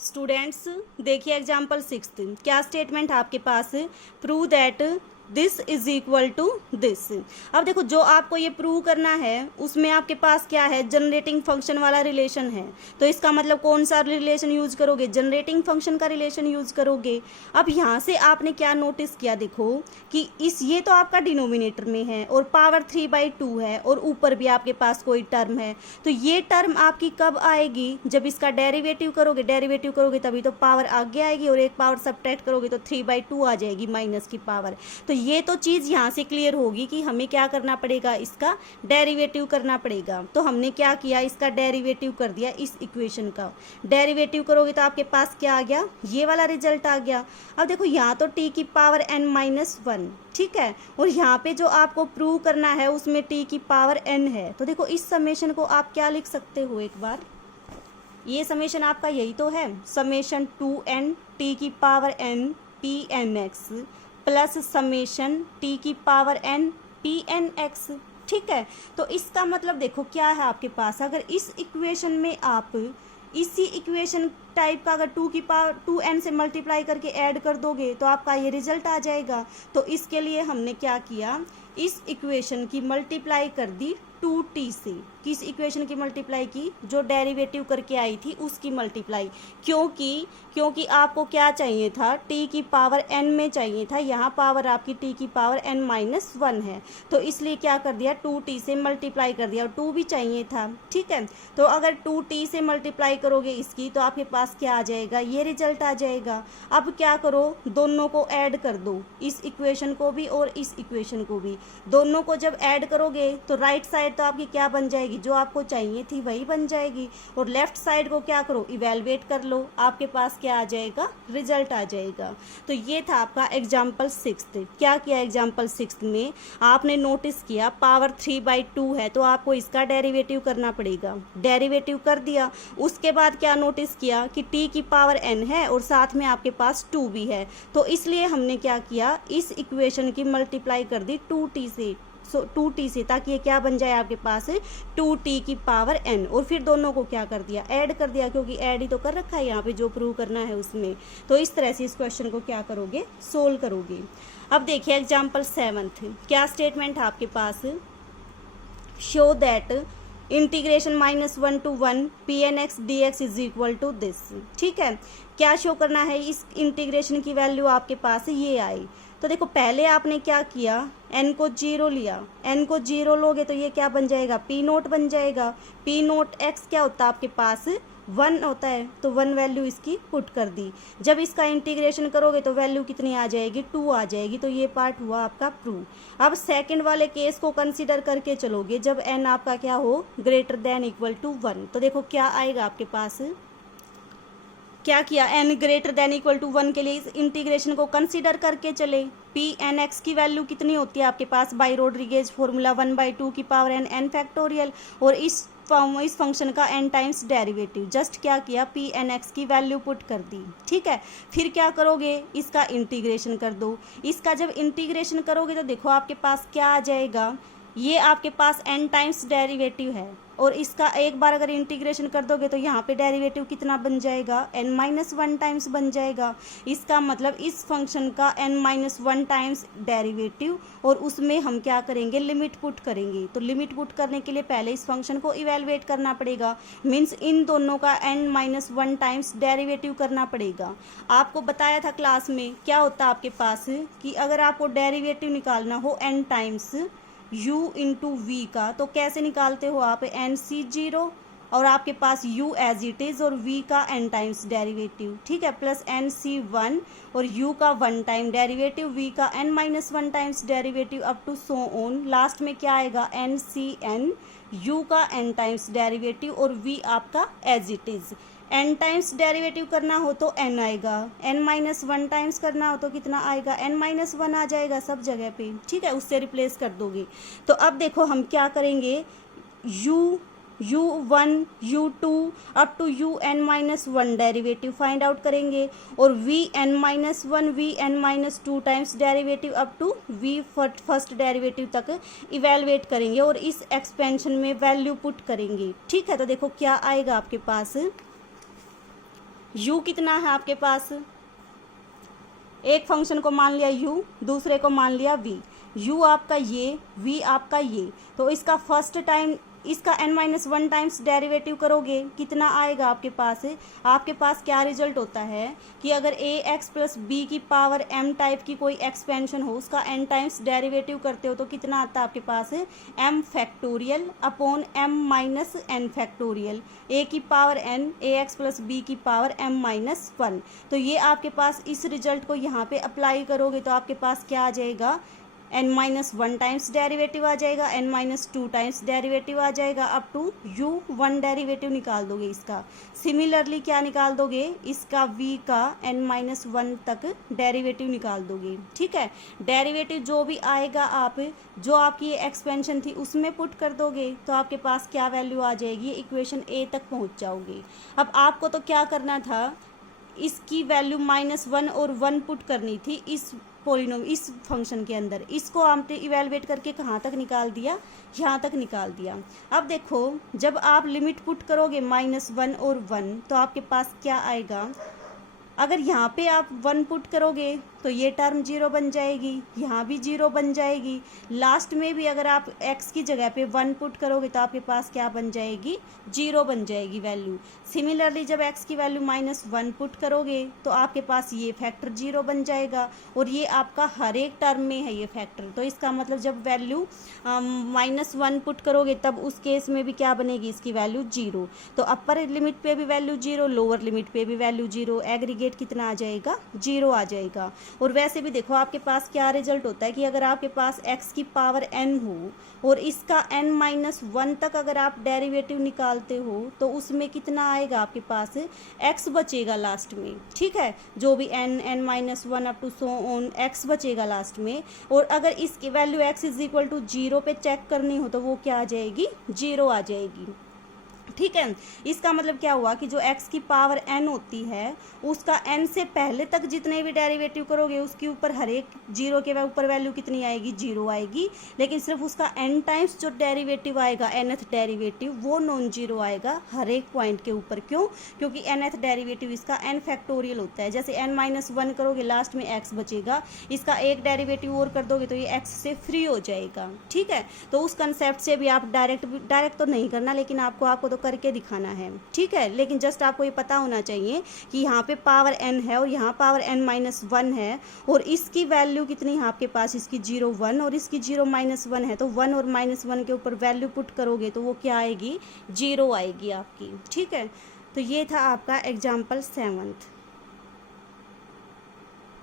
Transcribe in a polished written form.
Students देखिए example 6 क्या statement आपके पास prove that this is equal to this. अब देखो जो आपको ये प्रूव करना है उसमें आपके पास क्या है, जनरेटिंग फंक्शन वाला रिलेशन है। तो इसका मतलब कौन सा रिलेशन यूज करोगे, जनरेटिंग फंक्शन का रिलेशन यूज करोगे। अब यहाँ से आपने क्या नोटिस किया, देखो कि ये तो आपका डिनोमिनेटर में है और पावर 3/2 है और ऊपर भी आपके पास कोई टर्म है। तो ये टर्म आपकी कब आएगी, जब इसका डेरिवेटिव करोगे तभी तो पावर आगे आएगी और एक पावर सब्ट्रैक्ट करोगे तो 3/2 आ जाएगी माइनस की पावर। तो ये तो चीज़ यहाँ से क्लियर होगी कि हमें क्या करना पड़ेगा, इसका डेरिवेटिव करना पड़ेगा। तो हमने क्या किया, इसका डेरिवेटिव कर दिया, इस इक्वेशन का डेरिवेटिव करोगे तो आपके पास क्या आ गया, ये वाला रिजल्ट आ गया। अब देखो यहाँ तो t की पावर n-1, ठीक है, और यहाँ पे जो आपको प्रूव करना है उसमें t की पावर n है। तो देखो इस समेशन को आप क्या लिख सकते हो, एक बार ये समेशन आपका यही तो है, समेशन 2n t की power n pnx plus summation t की पावर n pnx, ठीक है। तो इसका मतलब देखो क्या है आपके पास, अगर इस इक्वेशन में आप इसी इक्वेशन टाइप का अगर 2n से मल्टीप्लाई करके ऐड कर दोगे तो आपका ये रिजल्ट आ जाएगा। तो इसके लिए हमने क्या किया, इस इक्वेशन की मल्टीप्लाई कर दी 2t से। किस इक्वेशन की मल्टीप्लाई की, जो डेरिवेटिव करके आई थी उसकी मल्टीप्लाई। क्योंकि आपको क्या चाहिए था, t की पावर n में चाहिए था, यहाँ पावर आपकी t की पावर n-1 है। तो इसलिए क्या कर दिया, 2t से मल्टीप्लाई कर दिया और 2 भी चाहिए था, ठीक है। तो अगर 2t से मल्टीप्लाई करोगे इसकी तो आपके पास क्या आ जाएगा, ये रिजल्ट आ जाएगा। अब क्या करो, दोनों को ऐड कर दो, इस इक्वेशन को भी और इस इक्वेशन को भी। दोनों को जब ऐड करोगे तो राइट साइड तो आपकी क्या बन जाएगी, जो आपको चाहिए थी वही बन जाएगी, और लेफ्ट साइड को क्या करो, इवेलुएट कर लो, आपके पास क्या आ जाएगा, रिजल्ट आ जाएगा। तो ये था आपका एग्जाम्पल 6। क्या किया एग्जाम्पल 6 में, आपने नोटिस किया पावर 3/2 है तो आपको इसका डेरिवेटिव करना पड़ेगा, डेरिवेटिव कर दिया। उसके बाद क्या नोटिस किया कि t की पावर n है और साथ में आपके पास 2 भी है। तो इसलिए हमने क्या किया, इस इक्वेशन की मल्टीप्लाई कर दी 2t से, 2t से, ताकि ये क्या बन जाए आपके पास 2t की पावर n। और फिर दोनों को क्या कर दिया, ऐड कर दिया, क्योंकि ऐड ही तो कर रखा है यहाँ पे जो प्रूव करना है उसमें। तो इस तरह से इस क्वेश्चन को क्या करोगे, सोल्व करोगे। अब देखिए एग्जाम्पल 7, क्या स्टेटमेंट है आपके पास, show that integration -1 to 1 pnx dx is equal to this, ठीक है। क्या शो करना है, इस इंटीग्रेशन की वैल्यू आपके पास ये आई। तो देखो पहले आपने क्या किया, n को 0 लिया, n को 0 लोगे तो ये क्या बन जाएगा, p0 बन जाएगा। p0 x क्या होता है आपके पास 1 होता है, तो 1 वैल्यू इसकी पुट कर दी। जब इसका इंटीग्रेशन करोगे तो वैल्यू कितनी आ जाएगी, 2 आ जाएगी। तो ये पार्ट हुआ आपका प्रूव। अब सेकंड वाले केस को कंसीडर करके चलोगे, जब n आपका क्या हो, ग्रेटर देन इक्वल टू 1। तो देखो क्या आएगा आपके पास, क्या किया, n greater than equal to 1 के लिए इस इंटीग्रेशन को कंसीडर करके चले। pnx की वैल्यू कितनी होती है आपके पास, बाई रोड्रिगेज फॉर्मूला 1/2 की पावर n फैक्टोरियल, और इस फंक्शन का n टाइम्स डेरिवेटिव। जस्ट क्या किया, pnx की वैल्यू पुट कर दी, ठीक है। फिर क्या करोगे, इसका इंटीग्रेशन कर दो। इसका जब इंटीग्रेशन करोगे तो देखो आपके पास क्या आ जाएगा, ये आपके पास n टाइम्स डेरिवेटिव है, और इसका एक बार अगर इंटीग्रेशन कर दोगे तो यहाँ पे डेरिवेटिव कितना बन जाएगा, n-1 टाइम्स बन जाएगा। इसका मतलब इस फंक्शन का n-1 टाइम्स डेरिवेटिव, और उसमें हम क्या करेंगे, लिमिट पुट करेंगे। तो लिमिट पुट करने के लिए पहले इस फंक्शन को इवेलुएट करना पड़ेगा, मीन्स इन दोनों का n-1 टाइम्स डेरिवेटिव करना पड़ेगा। आपको बताया था क्लास में क्या होता है आपके पास, कि अगर आपको डेरिवेटिव निकालना हो n times u into v का, तो कैसे निकालते हो आप, nc0 और आपके पास u एज इट इज़ और v का n टाइम्स डेरिवेटिव, ठीक है, प्लस nc1 और u का 1 टाइम डेरिवेटिव, v का n-1 times derivative, up to so on. Last में क्या आएगा, ncn, u का n टाइम्स डेरिवेटिव और v आपका as it is. n times derivative करना हो तो n आएगा, n-1 टाइम्स करना हो तो कितना आएगा, n-1 आ जाएगा सब जगह पे, ठीक है, उससे रिप्लेस कर दोगे। तो अब देखो हम क्या करेंगे, u1 u2 up to un-1 derivative find out करेंगे, और vn-1 vn-2 times derivative up to v first derivative तक इवेलुएट करेंगे, और इस एक्सपेंशन में वैल्यू पुट करेंगे, ठीक है। तो देखो क्या आएगा आपके पास, u कितना है आपके पास, एक फंक्शन को मान लिया u, दूसरे को मान लिया v, u आपका ये, v आपका ये, तो इसका फर्स्ट टाइम इसका n-1 टाइम्स डेरिवेटिव करोगे कितना आएगा आपके पास क्या रिजल्ट होता है कि अगर ax प्लस बी की पावर m टाइप की कोई एक्सपेंशन हो, उसका n टाइम्स डेरिवेटिव करते हो तो कितना आता है आपके पास m factorial upon m minus n factorial, a की power n ax plus b की पावर m-1। तो ये आपके पास इस रिजल्ट को यहाँ पे अप्लाई करोगे तो आपके पास क्या आ जाएगा, n-1 टाइम्स डेरिवेटिव आ जाएगा, n-2 टाइम्स डेरिवेटिव आ जाएगा, अप टू u1 डेरिवेटिव निकाल दोगे इसका। सिमिलरली क्या निकाल दोगे, इसका v का n-1 तक डेरिवेटिव निकाल दोगे। ठीक है, डेरिवेटिव जो भी आएगा आप जो आपकी ये एक्सपेंशन थी उसमें पुट कर दोगे तो आपके पास क्या वैल्यू आ जाएगी, इक्वेशन ए तक पहुंच जाओगे। अब आपको तो क्या करना था, इसकी वैल्यू -1 और 1 पुट करनी थी इस पोलिनोम इस फंक्शन के अंदर, इसको आपने इवेलुएट करके कहाँ तक निकाल दिया, यहाँ तक निकाल दिया। अब देखो जब आप लिमिट पुट करोगे -1 और 1 तो आपके पास क्या आएगा, अगर यहाँ पे आप 1 पुट करोगे तो ये टर्म 0 बन जाएगी, यहाँ भी 0 बन जाएगी, लास्ट में भी अगर आप x की जगह पे 1 पुट करोगे तो आपके पास क्या बन जाएगी, 0 बन जाएगी वैल्यू। सिमिलरली जब x की वैल्यू -1 पुट करोगे तो आपके पास ये फैक्टर 0 बन जाएगा और ये आपका हर एक टर्म में है ये फैक्टर। तो इसका मतलब जब वैल्यू -1 पुट करोगे तब उस केस में भी क्या बनेगी, इसकी वैल्यू 0। तो अपर लिमिट पे भी वैल्यू 0, लोअर लिमिट पे भी वैल्यू 0, एग्रीगेट कितना आ जाएगा, 0 आ जाएगा। और वैसे भी देखो आपके पास क्या रिजल्ट होता है कि अगर आपके पास x की पावर n हो और इसका n-1 तक अगर आप डेरिवेटिव निकालते हो तो उसमें कितना आएगा आपके पास, x बचेगा लास्ट में। ठीक है, जो भी n-1 up to so on x बचेगा लास्ट में। और अगर इसकी वैल्यू x = 0 पे चेक करनी हो तो वो क्या आ जाएगी, 0 आ जाएगी। ठीक है, इसका मतलब क्या हुआ कि जो x की पावर n होती है उसका n से पहले तक जितने भी डेरिवेटिव करोगे उसके ऊपर हर एक 0 के ऊपर वैल्यू कितनी आएगी, 0 आएगी, लेकिन सिर्फ उसका n टाइम्स जो डेरिवेटिव आएगा nth डेरिवेटिव वो नॉन जीरो आएगा हर एक पॉइंट के ऊपर। क्यों, क्योंकि nth डेरिवेटिव इसका n फैक्टोरियल होता है। जैसे n-1 करोगे लास्ट में x बचेगा, इसका एक डेरिवेटिव और कर दोगे तो ये x से फ्री हो जाएगा। ठीक है, तो उस कंसेप्ट से भी आप डायरेक्ट तो नहीं करना, लेकिन आपको तो करके दिखाना है। ठीक है, लेकिन जस्ट आपको ये पता होना चाहिए कि यहाँ पे पावर n है और यहाँ पावर n-1 है और इसकी वैल्यू कितनी है आपके पास, इसकी 0 1 और इसकी 0 -1 है। तो 1 और -1 के ऊपर वैल्यू पुट करोगे तो वो क्या आएगी, 0 आएगी आपकी। ठीक है, तो ये था आपका एग्जाम्पल 7।